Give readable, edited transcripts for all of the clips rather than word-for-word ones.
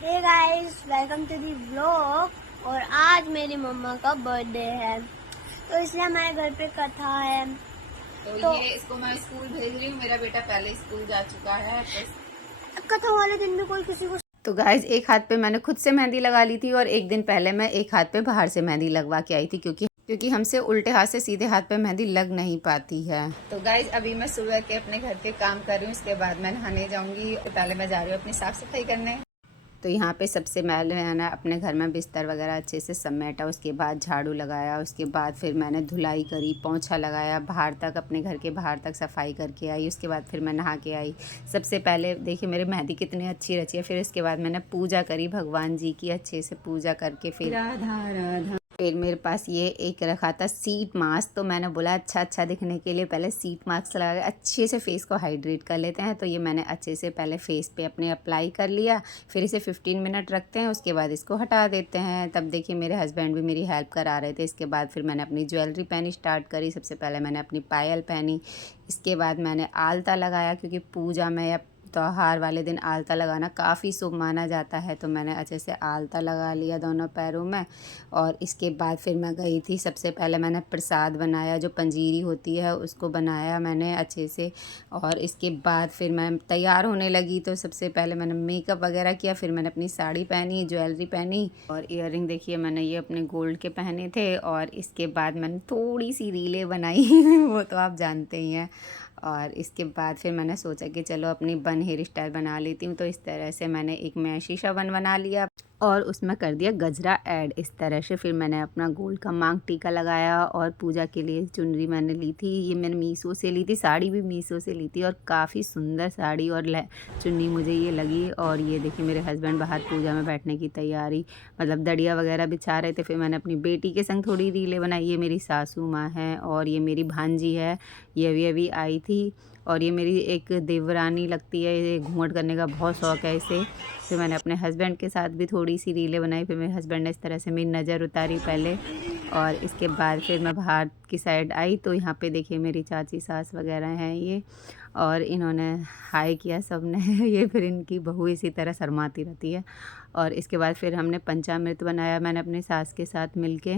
Hey guys, welcome to the vlog. और आज मेरी मम्मा का बर्थडे है तो इसलिए हमारे घर पे कथा है। तो ये इसको मैं स्कूल भेज रही हूँ। मेरा बेटा पहले स्कूल जा चुका है। कथा वाले दिन में कोई किसी को तो गाइज एक हाथ पे मैंने खुद से मेहंदी लगा ली थी और एक दिन पहले मैं एक हाथ पे बाहर से मेहंदी लगवा के आई थी क्योंकि हमसे उल्टे हाथ से सीधे हाथ पे मेहंदी लग नहीं पाती है। तो गाइज अभी मैं सुबह के अपने घर के काम कर रही हूँ। उसके बाद मैं नहाने जाऊंगी। पहले मैं जा रही हूँ अपनी साफ सफाई करने। तो यहाँ पे सबसे मैंने अपने घर में बिस्तर वगैरह अच्छे से समेटा। उसके बाद झाड़ू लगाया। उसके बाद फिर मैंने धुलाई करी, पोंछा लगाया, बाहर तक अपने घर के बाहर तक सफाई करके आई। उसके बाद फिर मैं नहा के आई। सबसे पहले देखिए मेरी मेहंदी कितनी अच्छी रची है। फिर उसके बाद मैंने पूजा करी भगवान जी की। अच्छे से पूजा करके फिर राधा राधा फिर मेरे पास ये एक रखा था सीट मास्क। तो मैंने बोला अच्छा दिखने के लिए पहले सीट मास्क लगा के अच्छे से फेस को हाइड्रेट कर लेते हैं। तो ये मैंने अच्छे से पहले फेस पे अपने अप्लाई कर लिया। फिर इसे 15 मिनट रखते हैं। उसके बाद इसको हटा देते हैं। तब देखिए मेरे हस्बैंड भी मेरी हेल्प करा रहे थे। इसके बाद फिर मैंने अपनी ज्वेलरी पहनी स्टार्ट करी। सबसे पहले मैंने अपनी पायल पहनी। इसके बाद मैंने आलता लगाया क्योंकि पूजा में या त्योहार वाले दिन आलता लगाना काफ़ी शुभ माना जाता है। तो मैंने अच्छे से आलता लगा लिया दोनों पैरों में। और इसके बाद फिर मैं गई थी। सबसे पहले मैंने प्रसाद बनाया, जो पंजीरी होती है उसको बनाया मैंने अच्छे से। और इसके बाद फिर मैं तैयार होने लगी। तो सबसे पहले मैंने मेकअप वगैरह किया। फिर मैंने अपनी साड़ी पहनी, ज्वेलरी पहनी और ईयररिंग देखिए मैंने ये अपने गोल्ड के पहने थे। और इसके बाद मैंने थोड़ी सी रीलें बनाई वो तो आप जानते ही हैं। और इसके बाद फिर मैंने सोचा कि चलो अपनी बन हेयर स्टाइल बना लेती हूँ। तो इस तरह से मैंने एक मैं शीशा बन बना लिया और उसमें कर दिया गजरा ऐड इस तरह से। फिर मैंने अपना गोल्ड का मांग टीका लगाया। और पूजा के लिए चुनरी मैंने ली थी। ये मैंने मीशो से ली थी। साड़ी भी मीशो से ली थी और काफ़ी सुंदर साड़ी और चुन्नी मुझे ये लगी। और ये देखिए मेरे हस्बैंड बाहर पूजा में बैठने की तैयारी मतलब दड़िया वगैरह बिछा रहे थे। फिर मैंने अपनी बेटी के संग थोड़ी रीलें बनाई। ये मेरी सासू माँ है और ये मेरी भांजी है, ये अभी आई थी। और ये मेरी एक देवरानी लगती है। ये घूंघट करने का बहुत शौक़ है इसे। फिर मैंने अपने हस्बैंड के साथ भी थोड़ी सी रीलें बनाई। फिर मेरे हस्बैंड ने इस तरह से मेरी नज़र उतारी पहले। और इसके बाद फिर मैं बाहर की साइड आई तो यहाँ पे देखिए मेरी चाची सास वगैरह हैं ये। और इन्होंने हाय किया सब ने ये फिर इनकी बहू इसी तरह शर्माती रहती है। और इसके बाद फिर हमने पंचामृत बनाया मैंने अपनी सास के साथ मिलके।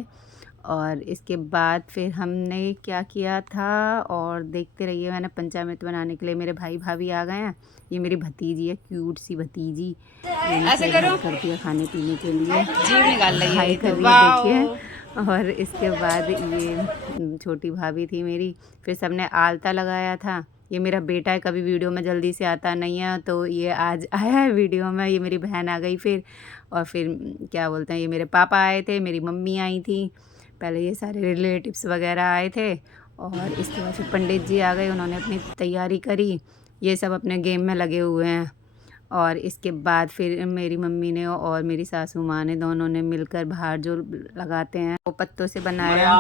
और इसके बाद फिर हमने क्या किया था और देखते रहिए। मैंने पंचामृत बनाने के लिए मेरे भाई भाभी आ गए हैं। ये मेरी भतीजी है, क्यूट सी भतीजी। ऐसे करो करती है खाने पीने के लिए, जीभ निकाल रही है कर रही है देखिए। और इसके बाद ये छोटी भाभी थी मेरी। फिर सबने आलता लगाया था। ये मेरा बेटा है, कभी वीडियो में जल्दी से आता नहीं है तो ये आज आया है वीडियो में। ये मेरी बहन आ गई फिर। और फिर क्या बोलते हैं ये मेरे पापा आए थे, मेरी मम्मी आई थी। पहले ये सारे रिलेटिव्स वगैरह आए थे। और इसके बाद फिर पंडित जी आ गए, उन्होंने अपनी तैयारी करी। ये सब अपने गेम में लगे हुए हैं। और इसके बाद फिर मेरी मम्मी ने और मेरी सासू माँ ने दोनों ने मिलकर बाहर जो लगाते हैं वो पत्तों से बनाया।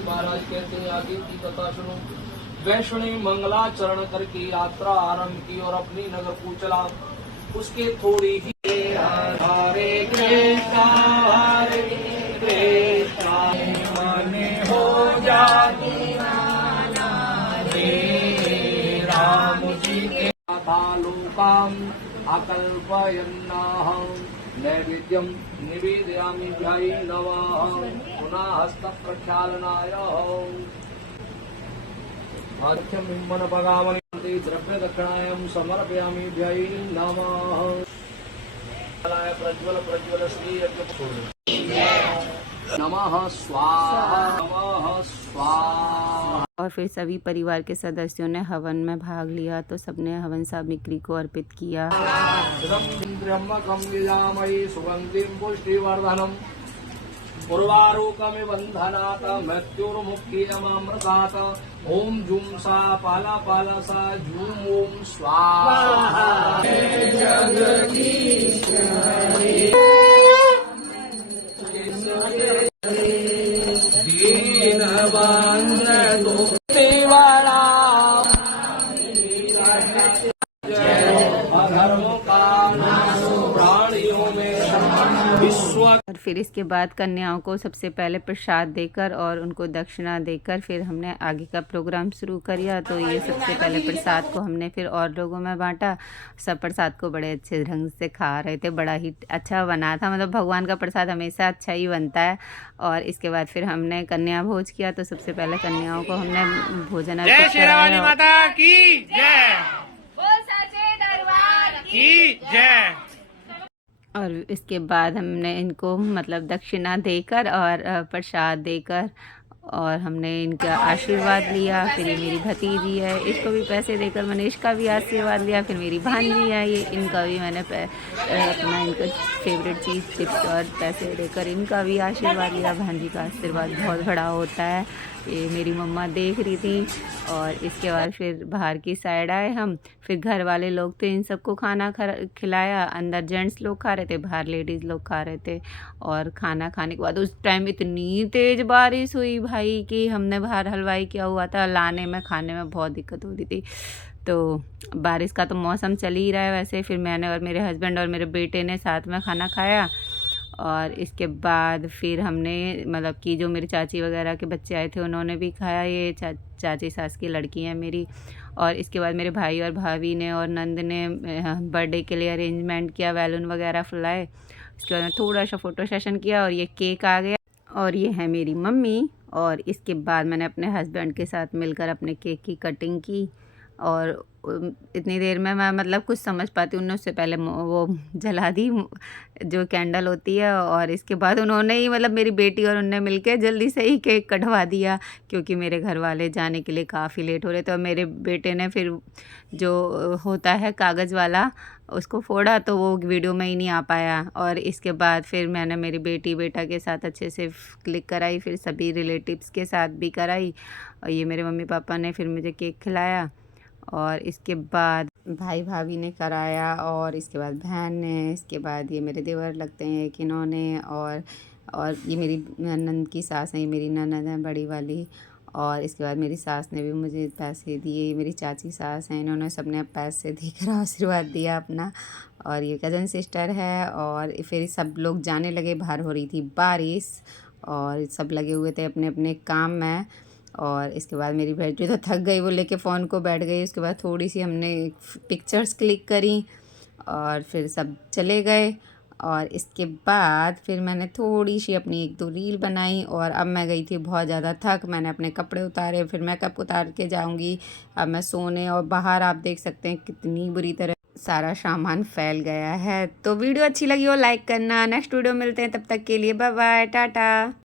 महाराज कहते हैं आगे की कथा सुनो। वैष्णवी मंगलाचरण करके यात्रा आरंभ की और अपनी नगर को चला। उसके थोड़ी ही हरे कृष्णा माने हो जाती राम जी के लोकाम अकल्पयन्नाहं नैवेद्यम निवेदयामि ध्यायी नवाः पुनः हस्त प्रक्षालनाय मन पगामि द्रव्य दक्षिणायां समर्पयामि ध्यायी नमः। प्रज्वल प्रज्वल श्री नमः स्वाहा नमः स्वाहा। और फिर सभी परिवार के सदस्यों ने हवन में भाग लिया। तो सबने हवन सामग्री को अर्पित किया। सुगंधिं पुष्टिवर्धनम् उर्वारुकमिव बन्धनात् मृत्युर्मुक्तियमृतात् ओम जूम सा पाला पाला सा जूम ओम स्वाहा। अधर्म का प्राणियों में विश्व। और फिर इसके बाद कन्याओं को सबसे पहले प्रसाद देकर और उनको दक्षिणा देकर फिर हमने आगे का प्रोग्राम शुरू किया। तो ये सबसे पहले प्रसाद को हमने फिर और लोगों में बांटा। सब प्रसाद को बड़े अच्छे ढंग से खा रहे थे, बड़ा ही अच्छा बना था। मतलब भगवान का प्रसाद हमेशा अच्छा ही बनता है। और इसके बाद फिर हमने कन्या भोज किया। तो सबसे पहले कन्याओं को हमने भोजन अर्पित कराया। माता की जय, की जय। और इसके बाद हमने इनको मतलब दक्षिणा देकर और प्रसाद देकर और हमने इनका आशीर्वाद लिया। फिर ये मेरी भतीजी है, इसको भी पैसे देकर मैंने इसका भी आशीर्वाद लिया। फिर मेरी भांजी है, ये इनका भी मैंने अपना इनका फेवरेट चीज़ चिप्स और पैसे देकर इनका भी आशीर्वाद लिया। भांजी का आशीर्वाद बहुत बड़ा होता है। ये मेरी मम्मा देख रही थी। और इसके बाद फिर बाहर की साइड आए हम। फिर घर वाले लोग तो इन सबको खाना खिलाया। अंदर जेंट्स लोग खा रहे थे, बाहर लेडीज़ लोग खा रहे थे। और खाना खाने के बाद उस टाइम इतनी तेज़ बारिश हुई भाई कि हमने बाहर हलवाई किया हुआ था, लाने में खाने में बहुत दिक्कत हो रही थी। तो बारिश का तो मौसम चल ही रहा है वैसे। फिर मैंने और मेरे हस्बैंड और मेरे बेटे ने साथ में खाना खाया। और इसके बाद फिर हमने मतलब कि जो मेरी चाची वगैरह के बच्चे आए थे उन्होंने भी खाया। ये चाची सास की लड़की है मेरी। और इसके बाद मेरे भाई और भाभी ने और नंद ने बर्थडे के लिए अरेंजमेंट किया, बैलून वगैरह फुलाए। इसके बाद थोड़ा सा फ़ोटो सेशन किया और ये केक आ गया। और ये है मेरी मम्मी। और इसके बाद मैंने अपने हस्बैंड के साथ मिलकर अपने केक की कटिंग की। और इतनी देर में मैं मतलब कुछ समझ पाती हूँ, उन्होंने उससे पहले वो जला दी जो कैंडल होती है। और इसके बाद उन्होंने ही मतलब मेरी बेटी और उनने मिलके जल्दी से ही केक कटवा दिया, क्योंकि मेरे घर वाले जाने के लिए काफ़ी लेट हो रहे थे। और मेरे बेटे ने फिर जो होता है कागज़ वाला उसको फोड़ा, तो वो वीडियो में ही नहीं आ पाया। और इसके बाद फिर मैंने मेरी बेटी बेटा के साथ अच्छे से क्लिक कराई, फिर सभी रिलेटिव्स के साथ भी कराई। और ये मेरे मम्मी पापा ने फिर मुझे केक खिलाया। और इसके बाद भाई भाभी ने कराया। और इसके बाद बहन ने। इसके बाद ये मेरे देवर लगते हैं एक इन्होंने। और ये मेरी ननद की सास है, ये मेरी ननद है बड़ी वाली। और इसके बाद मेरी सास ने भी मुझे पैसे दिए। मेरी चाची सास हैं, इन्होंने सबने पैसे देकर आशीर्वाद दिया अपना। और ये कज़न सिस्टर है। और फिर सब लोग जाने लगे, बाहर हो रही थी बारिश और सब लगे हुए थे अपने अपने काम में। और इसके बाद मेरी बेटी तो थक गई, वो लेके फ़ोन को बैठ गई। उसके बाद थोड़ी सी हमने पिक्चर्स क्लिक करी और फिर सब चले गए। और इसके बाद फिर मैंने थोड़ी सी अपनी एक दो रील बनाई। और अब मैं गई थी बहुत ज़्यादा थक, मैंने अपने कपड़े उतारे, फिर मेकअप उतार के जाऊंगी अब मैं सोने। और बाहर आप देख सकते हैं कितनी बुरी तरह सारा सामान फैल गया है। तो वीडियो अच्छी लगी हो लाइक करना। नेक्स्ट वीडियो मिलते हैं, तब तक के लिए बाय बाय, टाटा।